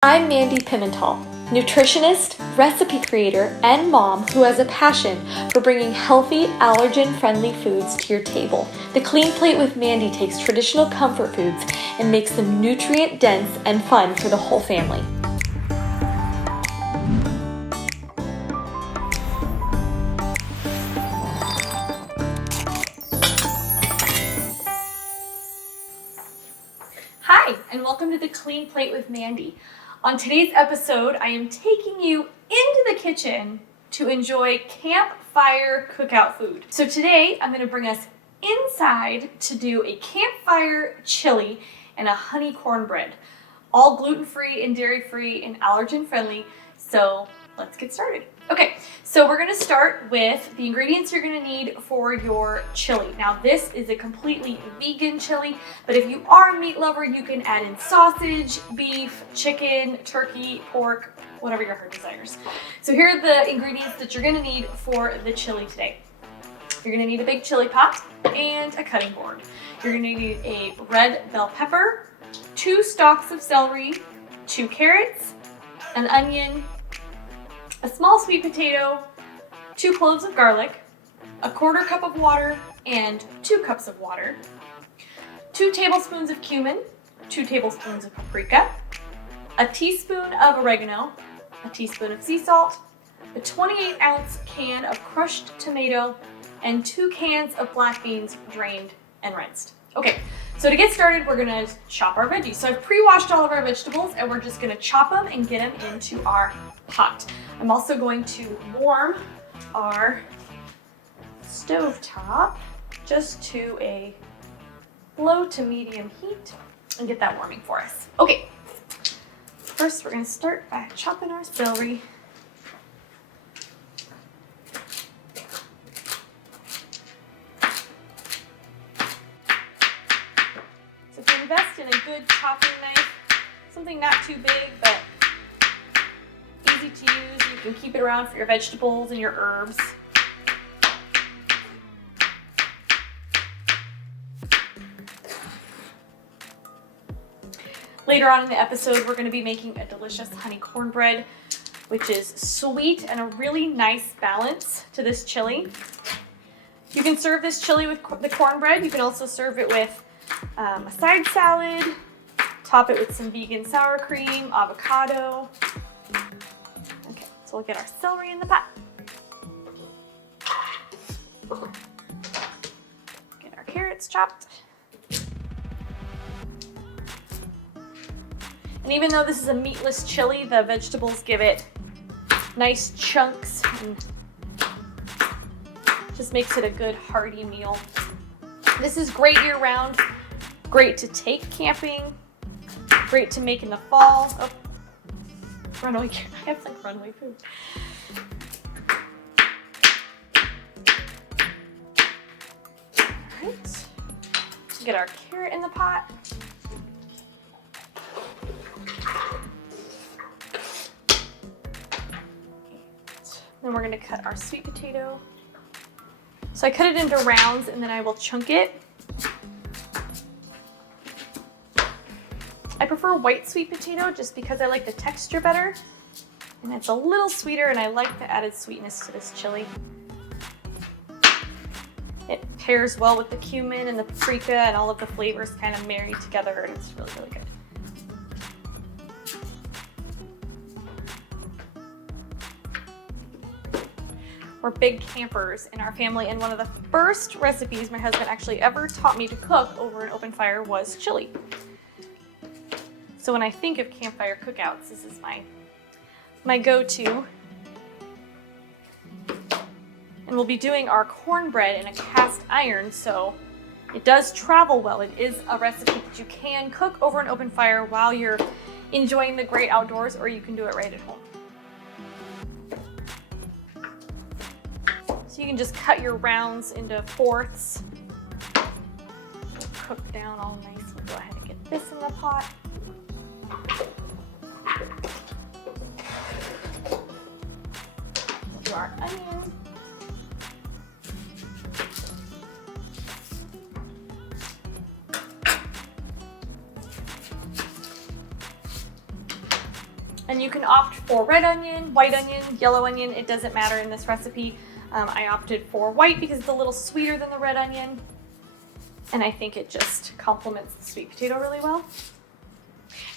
I'm Mandi Pimental, nutritionist, recipe creator, and mom who has a passion for bringing healthy, allergen-friendly foods to your table. The Clean Plate with Mandi takes traditional comfort foods and makes them nutrient-dense and fun for the whole family. Hi, and welcome to the Clean Plate with Mandi. On today's episode, I am taking you into the kitchen to enjoy campfire cookout food. So today, I'm going to bring us inside to do a campfire chili and a honey cornbread. All gluten-free and dairy-free and allergen-friendly. So let's get started. Okay, so we're going to start with the ingredients you're going to need for your chili. Now this is a completely vegan chili, but if you are a meat lover, you can add in sausage, beef, chicken, turkey, pork, whatever your heart desires. So here are the ingredients that you're going to need for the chili today. You're going to need a big chili pot and a cutting board. You're going to need a red bell pepper, 2 stalks of celery, 2 carrots, an onion, a small sweet potato, 2 cloves of garlic, a 1/4 cup of water, and 2 cups of water, 2 tablespoons of cumin, 2 tablespoons of paprika, a teaspoon of oregano, a teaspoon of sea salt, a 28-ounce can of crushed tomato, and 2 cans of black beans drained and rinsed. Okay, so to get started, we're gonna chop our veggies. So I've pre-washed all of our vegetables and we're just gonna chop them and get them into our pot. I'm also going to warm our stove top just to a low to medium heat and get that warming for us. Okay, first we're gonna start by chopping our celery. So if you invest in a good chopping knife, something not too big but easy to use, you can keep it around for your vegetables and your herbs. Later on in the episode, we're going to be making a delicious honey cornbread, which is sweet and a really nice balance to this chili. You can serve this chili with the cornbread. You can also serve it with a side salad, top it with some vegan sour cream, avocado. Okay, so we'll get our celery in the pot. Get our carrots chopped. And even though this is a meatless chili, the vegetables give it nice chunks and just makes it a good hearty meal. This is great year-round, great to take camping, great to make in the fall. Oh, runaway, I have like runaway food. All right, get our carrot in the pot. Then we're gonna cut our sweet potato. So I cut it into rounds and then I will chunk it. I prefer white sweet potato just because I like the texture better. And it's a little sweeter and I like the added sweetness to this chili. It pairs well with the cumin and the paprika and all of the flavors kind of marry together and it's really, really good. We're big campers in our family, and one of the first recipes my husband actually ever taught me to cook over an open fire was chili. So when I think of campfire cookouts, this is my go-to. And we'll be doing our cornbread in a cast iron, so it does travel well. It is a recipe that you can cook over an open fire while you're enjoying the great outdoors, or you can do it right at home. So you can just cut your rounds into fourths. Cook down all nice. We'll go ahead and get this in the pot. Do our onion. And you can opt for red onion, white onion, yellow onion. It doesn't matter in this recipe. I opted for white because it's a little sweeter than the red onion. And I think it just complements the sweet potato really well.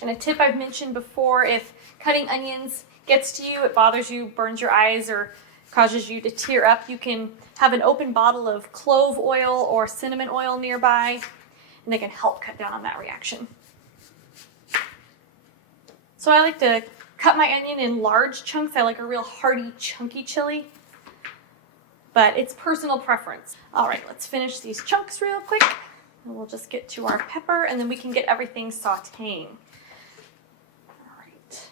And a tip I've mentioned before, if cutting onions gets to you, it bothers you, burns your eyes, or causes you to tear up, you can have an open bottle of clove oil or cinnamon oil nearby, and they can help cut down on that reaction. So I like to cut my onion in large chunks. I like a real hearty, chunky chili, but it's personal preference. All right, let's finish these chunks real quick, and we'll just get to our pepper, and then we can get everything sauteing. All right.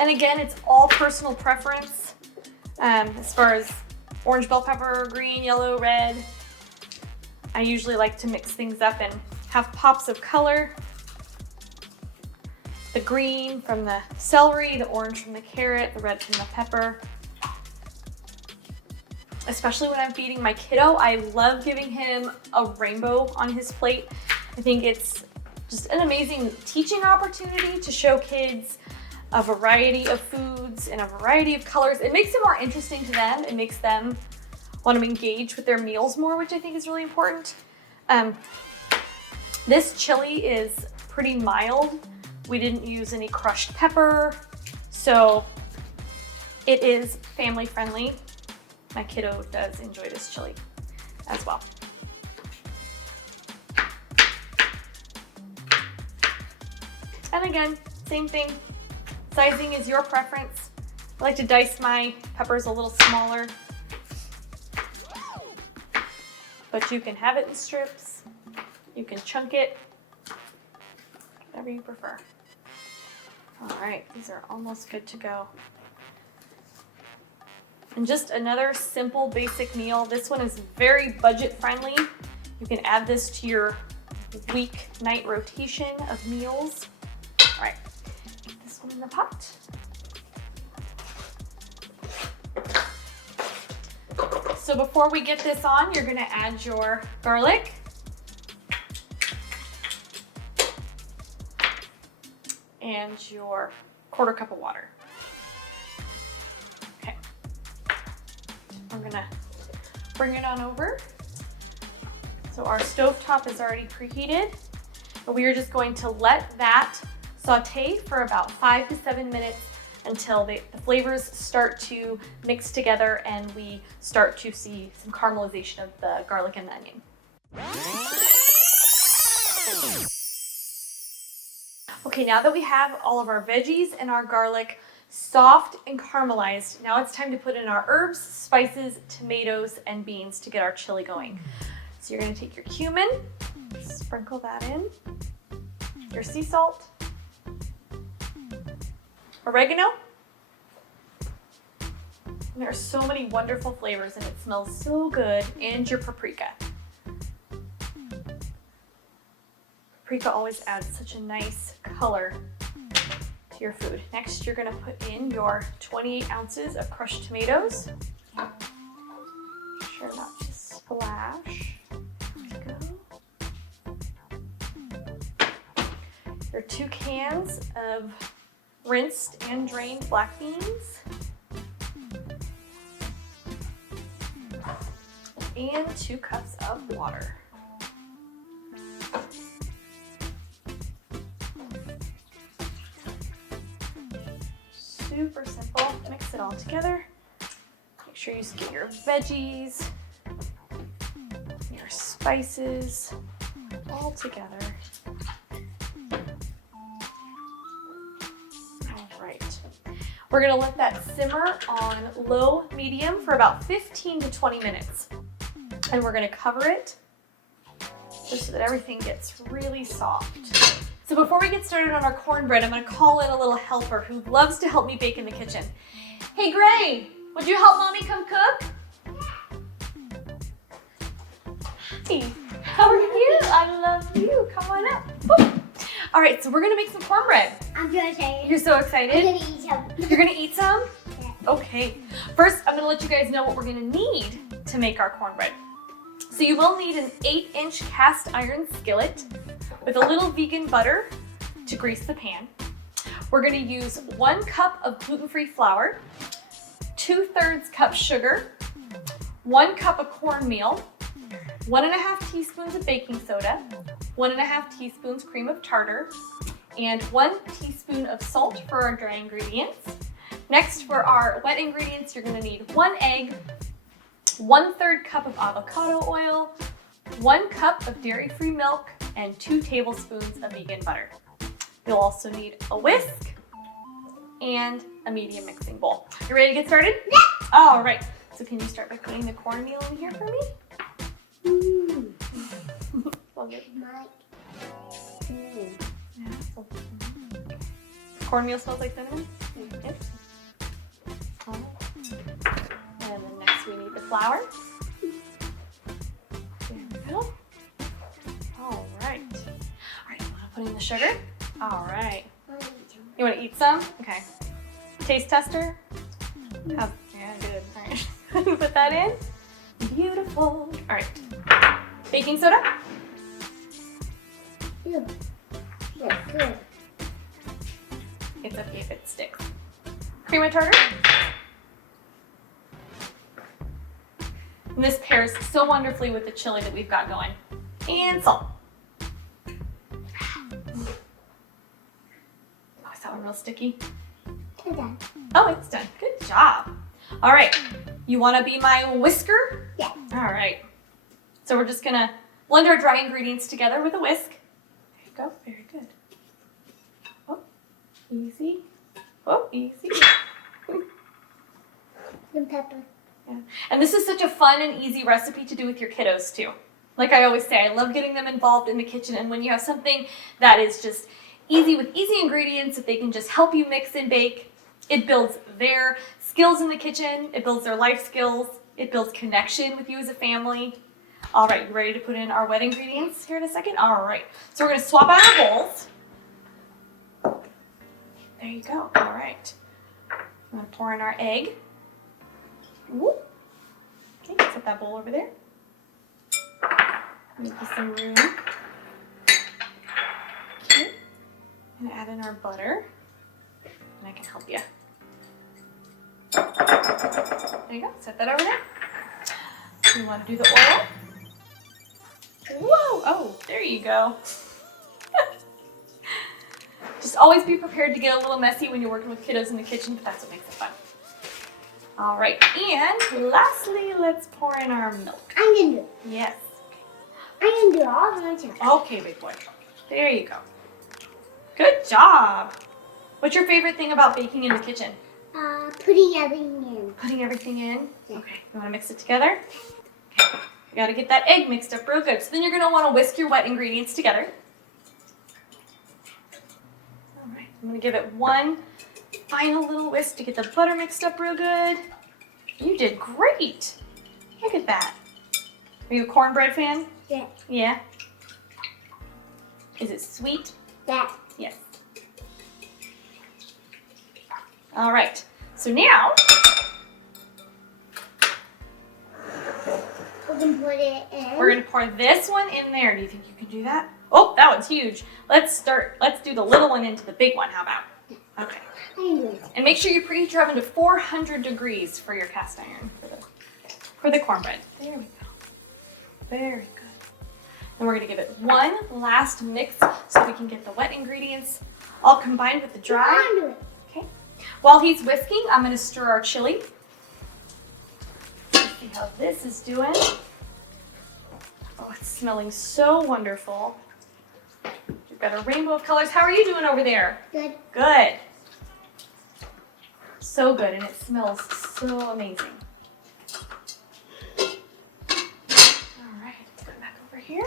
And again, it's all personal preference as far as orange bell pepper, green, yellow, red. I usually like to mix things up and have pops of color. The green from the celery, the orange from the carrot, the red from the pepper. Especially when I'm feeding my kiddo, I love giving him a rainbow on his plate. I think it's just an amazing teaching opportunity to show kids a variety of foods and a variety of colors. It makes it more interesting to them. It makes them want to engage with their meals more, which I think is really important. This chili is pretty mild. We didn't use any crushed pepper, so it is family friendly. My kiddo does enjoy this chili as well. And again, same thing. Sizing is your preference. I like to dice my peppers a little smaller, but you can have it in strips. You can chunk it, whatever you prefer. All right, these are almost good to go. And just another simple, basic meal. This one is very budget friendly. You can add this to your weeknight rotation of meals. All right. In the pot. So before we get this on, you're going to add your garlic. And your 1/4 cup of water. Okay. We're going to bring it on over. So our stovetop is already preheated, but we are just going to let that saute for about 5 to 7 minutes until the flavors start to mix together and we start to see some caramelization of the garlic and the onion. Okay, now that we have all of our veggies and our garlic soft and caramelized, now it's time to put in our herbs, spices, tomatoes, and beans to get our chili going. So you're going to take your cumin, sprinkle that in, your sea salt, oregano. And there are so many wonderful flavors and it smells so good. And your paprika. Paprika always adds such a nice color to your food. Next, you're going to put in your 28 ounces of crushed tomatoes. Make sure not to splash. There we go. Your 2 cans of rinsed and drained black beans. And 2 cups of water. Super simple. Mix it all together. Make sure you get your veggies, your spices all together. We're gonna let that simmer on low medium for about 15 to 20 minutes. And we're gonna cover it just so that everything gets really soft. So before we get started on our cornbread, I'm gonna call in a little helper who loves to help me bake in the kitchen. Hey Gray, would you help Mommy come cook? Hey, how are you? I love you, come on up. Woo. All right, so we're gonna make some cornbread. I'm so excited. You're so excited? I'm gonna eat some. You're gonna eat some? Yeah. Okay. First, I'm gonna let you guys know what we're gonna need to make our cornbread. So you will need an 8-inch cast iron skillet with a little vegan butter to grease the pan. We're gonna use 1 cup of gluten-free flour, 2/3 cup sugar, 1 cup of cornmeal, 1.5 teaspoons of baking soda, 1.5 teaspoons cream of tartar, and 1 teaspoon of salt for our dry ingredients. Next, for our wet ingredients, you're gonna need 1 egg, 1/3 cup of avocado oil, 1 cup of dairy-free milk, and 2 tablespoons of vegan butter. You'll also need a whisk and a medium mixing bowl. You ready to get started? Yeah. All right. So can you start by putting the cornmeal in here for me? Love it. Yeah, so cornmeal smells like cinnamon? Interesting. And then next we need the flour. There we go. All right. All right, you want to put in the sugar? All right. You want to eat some? Okay. Taste tester? Oh, yeah, good. All right. Put that in. Beautiful. All right. Baking soda? Yeah, good. It's okay if it sticks. Cream of tartar? And this pairs so wonderfully with the chili that we've got going. And salt. Oh, is that one real sticky? We're done. Oh, it's done. Good job. All right. You want to be my whisker? Yeah. All right. So we're just going to blend our dry ingredients together with a whisk. There you go. Very good. Oh, easy. Oh, easy. And pepper. Yeah. And this is such a fun and easy recipe to do with your kiddos too. Like I always say, I love getting them involved in the kitchen, and when you have something that is just easy with easy ingredients that they can just help you mix and bake, it builds their skills in the kitchen, it builds their life skills, it builds connection with you as a family. All right, you ready to put in our wet ingredients here in a second? All right, so we're gonna swap out our bowls. There you go, all right. I'm gonna pour in our egg. Whoop. Okay, set that bowl over there. Make you some room. Okay, I'm gonna add in our butter, and I can help you. There you go, set that over there. You wanna do the oil? Whoa, oh, there you go. Just always be prepared to get a little messy when you're working with kiddos in the kitchen, but that's what makes it fun. All right, and lastly, let's pour in our milk. I'm gonna do it. Yes. I'm gonna do all of them. Okay, big boy. There you go. Good job. What's your favorite thing about baking in the kitchen? Putting everything in. Putting everything in? Yeah. Okay, you wanna mix it together? Okay. You gotta get that egg mixed up real good. So then you're gonna wanna whisk your wet ingredients together. All right, I'm gonna give it one final little whisk to get the butter mixed up real good. You did great. Look at that. Are you a cornbread fan? Yeah. Yeah. Is it sweet? That. Yes. All right. So now We can put it in. we're gonna pour this one in there. Do you think you can do that? Oh, that one's huge. Let's do the little one into the big one. How about? Okay. I can do it. And make sure you preheat your oven to 400 degrees for your cast iron for the cornbread. There we go. Very good. And we're gonna give it one last mix so we can get the wet ingredients all combined with the dry. I can do it. Okay. While he's whisking, I'm gonna stir our chili. Let's see how this is doing. Oh, it's smelling so wonderful. You've got a rainbow of colors. How are you doing over there? Good. Good. So good, and it smells so amazing. All right, put it back over here.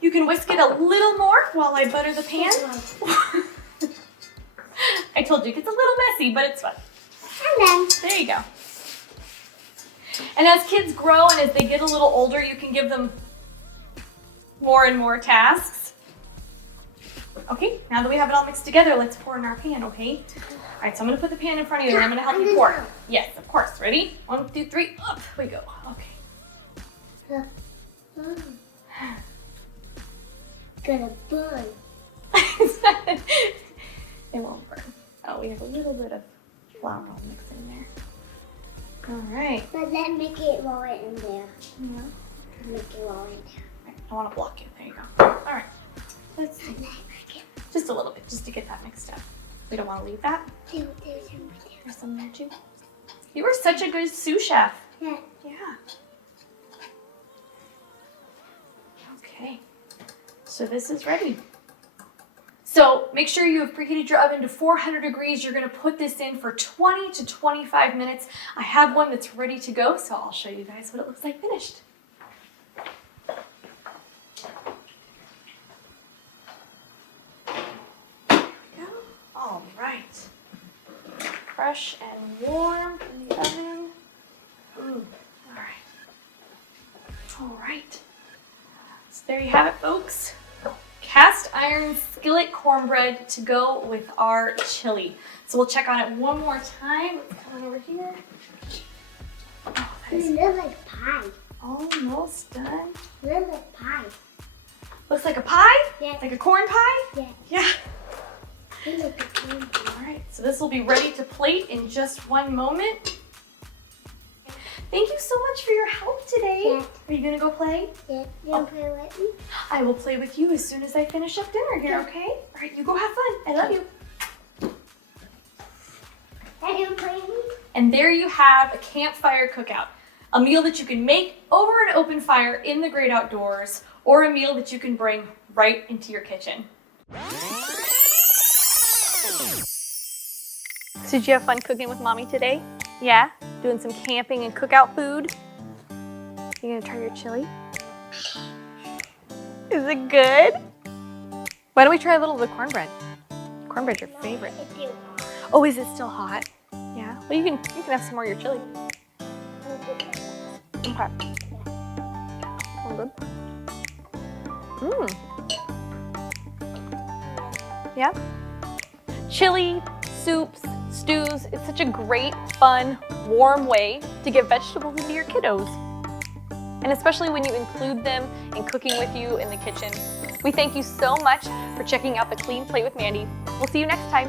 You can whisk it a little more while I butter the pan. I told you it gets a little messy, but it's fun. And then. There you go. And as kids grow and as they get a little older, you can give them more and more tasks. Okay, now that we have it all mixed together, let's pour in our pan, okay? right, so I'm gonna put the pan in front of you and I'm gonna help you pour. Yes, of course. Ready? 1, 2, 3, up we go. Okay. Gonna burn. It won't burn. Oh, we have a little bit of flour all mixed in there. All right. But then make it roll it in there. Yeah. Make it roll in there. Right, I want to block it. There you go. All right. Let's see. Just a little bit, just to get that mixed up. We don't want to leave that. There's some there too. You are such a good sous chef. Yeah. Yeah. Okay. So this is ready. So make sure you have preheated your oven to 400 degrees. You're going to put this in for 20 to 25 minutes. I have one that's ready to go, so I'll show you guys what it looks like finished. There we go. All right. Fresh and warm from the oven. Ooh. All right. All right. So there you have it, folks. Cast iron skillet cornbread to go with our chili. So we'll check on it one more time. Let's come on over here. Oh, that is It looks like pie. almost done. It looks like pie. Looks like a pie? Yeah. Like a corn pie? Yeah. Yeah. It looks like corn pie. All right, so this will be ready to plate in just one moment. Thank you so much for your help today. Yeah. Are you gonna go play? Yeah. You wanna play with me? I will play with you as soon as I finish up dinner here, okay? All right, you go have fun. I love you. Are you playing with me? And there you have a campfire cookout, a meal that you can make over an open fire in the great outdoors, or a meal that you can bring right into your kitchen. So did you have fun cooking with Mommy today? Yeah? Doing some camping and cookout food? You gonna try your chili? Is it good? Why don't we try a little of the cornbread? Cornbread's your favorite. If you Oh, is it still hot? Yeah. Well, you can have some more of your chili. Okay. All good. Yeah. Chili, soups, stews. It's such a great, fun, warm way to get vegetables into your kiddos. And especially when you include them in cooking with you in the kitchen. We thank you so much for checking out the Clean Plate with Mandi. We'll see you next time.